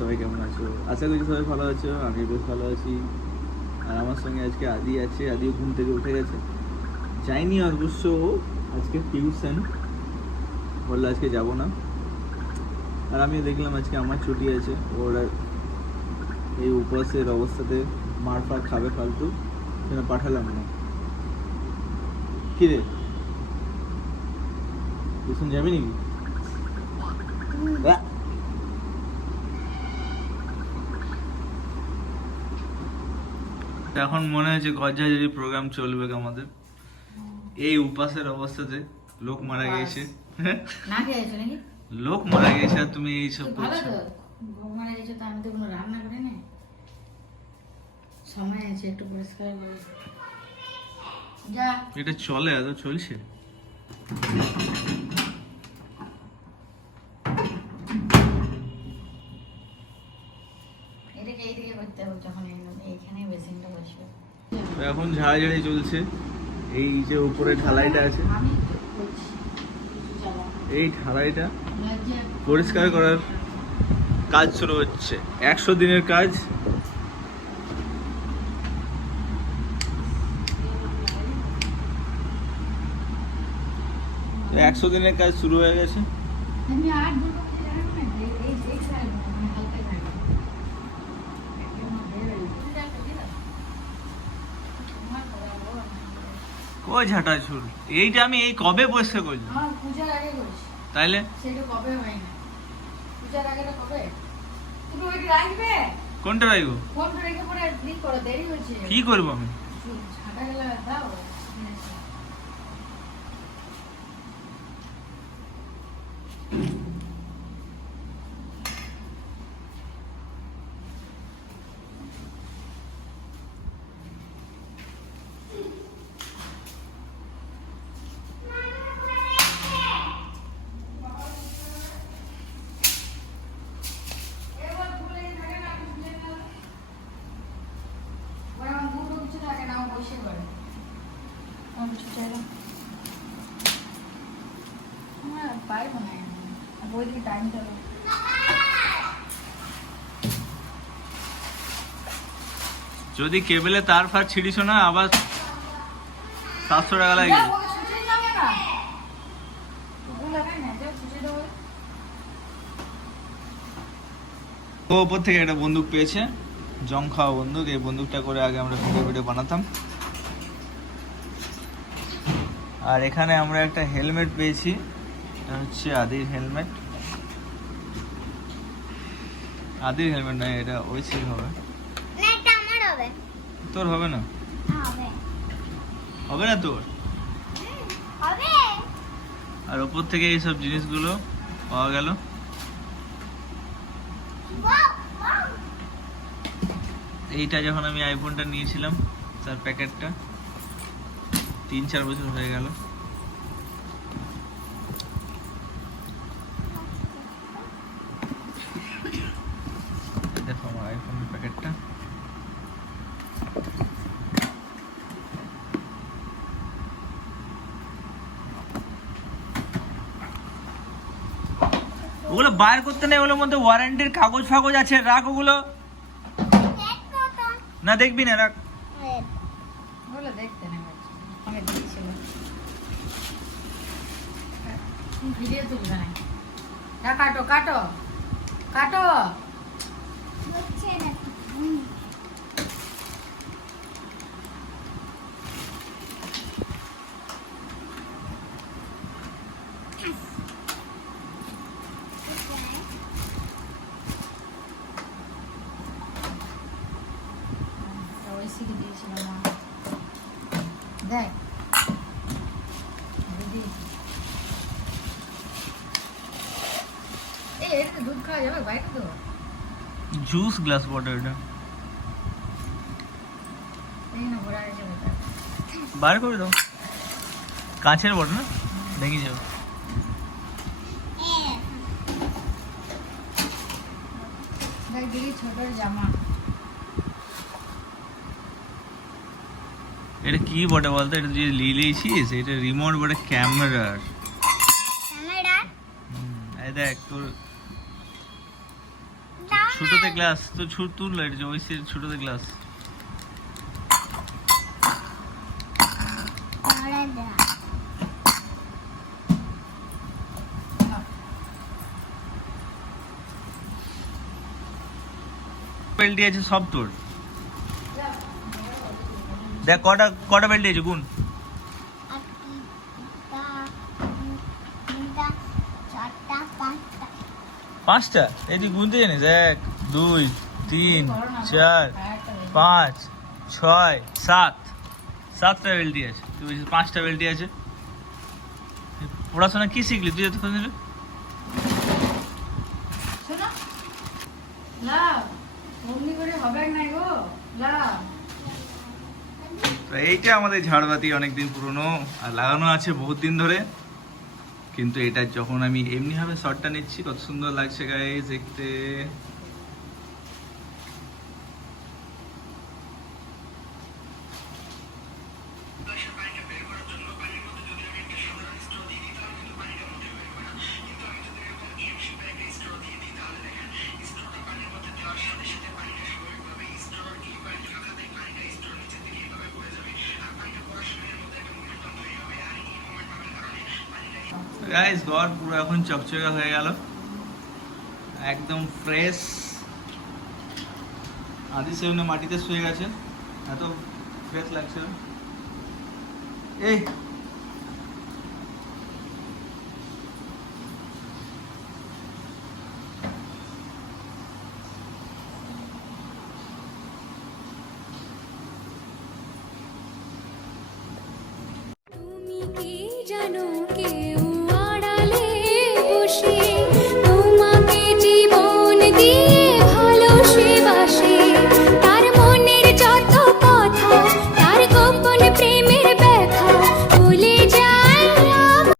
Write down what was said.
সবাই কেমন আছো? আশা করি সবাই ভালো আছো। আমি বেশ ভালো আছি। আর আমার সঙ্গে আজকে আদি আছে। আদিও ঘুম থেকে উঠে গেছে, যাইনি অবশ্য। আজকে টিউশন বললো আজকে যাব না। আর আমি দেখলাম আজকে আমার ছুটি আছে। ওর এই উপবাসের অবস্থাতে মার ফার খাবে ফালতু, সেটা পাঠালাম না। কিরে টিউশন যাবি নাকি? এখন মনে হচ্ছে গজ্জাঝারি প্রোগ্রাম চলবে আমাদের এই উপাসের অবস্থাতে। লোক মারা গিয়েছে, না খেয়েছো নাকি? লোক মারা গিয়েছে আর তুমি এইসব ভালো করছো। তো মারা গেছো, তো আমি তো কোনো রান্না করি না। সময় আছে একটু পরিষ্কার করে যা। এটা চলে, এত চলছে। এটাকে এইদিকে করতে হবে, যখন এইখানে বেসিনটা বসবে। এখন ঝাড়াঝাড়ি চলছে। এই যে উপরে ঢালাইটা আছে, আমি বলছি এই ঢালাইটা পরিষ্কার করার কাজ শুরু হচ্ছে। 100 দিনের কাজ। একশো দিনের কাজ শুরু হয়ে গেছে। আমি আর দুটো জায়গা না এই সাইড হালকা জায়গা কই ঝাঁটা চুল? এইটা আমি এই কবে পরিষ্কার করছি? আমার পূজার আগে করিস। তাইলে সেটা কবে হয় না? পূজার আগেটা কবে? তুমি ওইটা রাখবে? কোনটা রাখবো? ফোনটা রেখে পরে ক্লিক করো, দেরি হচ্ছে। কি করবো আমি? ঝাঁটা গেলে দাও। যদি কেবলে তার ফার ছিড়িস না আবার 700 টাকা লাগবে। ও ওপর থেকে একটা বন্দুক পেয়েছে, জং খাওয়া বন্দুক। এই বন্দুকটা করে আগে আমরা ভিডিও বানাতাম। আর এখানে আমরা একটা হেলমেট পেয়েছি, এটা হচ্ছে আদির হেলমেট। আদির হেলমেট নয়, এটা ঐশীর হবে। তোর হবে না? হবে না তোর? আর ওপর থেকে এইসব জিনিসগুলো পাওয়া গেল। এইটা যখন আমি আইফোনটা নিয়েছিলাম, তার প্যাকেটটা 3-4 বছর হয়ে গেল। দেখো আমার আইফোনের প্যাকেটটা। ওগুলো বার করতে নেই, ওগুলোর মধ্যে ওয়ারেন্টির কাগজ ফাগজ আছে, রাখ ওগুলো। না দেখবি না, রাখ। ওগুলো দেখতে না, আমি দেখছিল ভিডিও তুলবে না। কাটো কাটো কাটো। দেখ দিদি, এই এটা দুধ খাওয়া যাবে বাইরে? তো জুস গ্লাস ওয়াটার, এটা এই না ভরা আছে বেটা। বার করে দাও। কাঁচের বটল না, ভেঙে যাবে। দেখ দিদি ছোটর জামা এটা কি বটে বলতো? এটা যে লিলেছিস এটা রিমোট বটে ক্যামেরার। এই দেখ তোর ছোটতে গ্লাস তো তুললো, এটা যে ওই ছোটতে গ্লাস। বেল্টি আছে সব তোর। দেখ কটা কটা বেল্টি আছে গুণ। 5টা। এই তুই গুনতে জানিস? 1 2 3 4 5 6 7। 7টা বেল্টি আছে। তুই বলছিস 5টা বেল্টি আছে। পড়াশোনা কি শিখলি তুই এতক্ষণ ধরে? শোনো লাভ অমনি করে হবে না গো লাভ। তো এইটা আমাদের ঝাড়বাতি অনেকদিন পুরনো আর লাগানো আছে বহুত দিন ধরে, কিন্তু এটা যখন আমি এমনি ভাবে শটটা নিচ্ছি কত সুন্দর লাগছে গাইস দেখতে। গাইস ঘর পুরো এখন চকচকে হয়ে গেল, একদম ফ্রেশ। আদি সেমনে মাটিতে শুয়ে গেছে, এত ফ্রেশ লাগছে। এই তুমি কি জানো